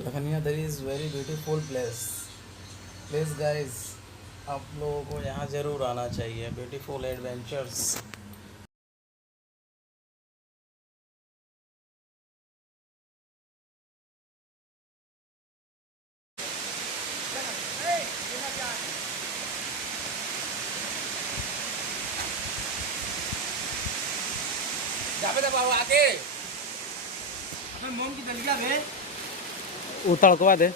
लखनिया दरी is very beautiful place guys. आप लोगों को यहाँ ज़रूर आना चाहिए। Beautiful adventures. आके अपन मोम की दलिया में उतड़कवा दे।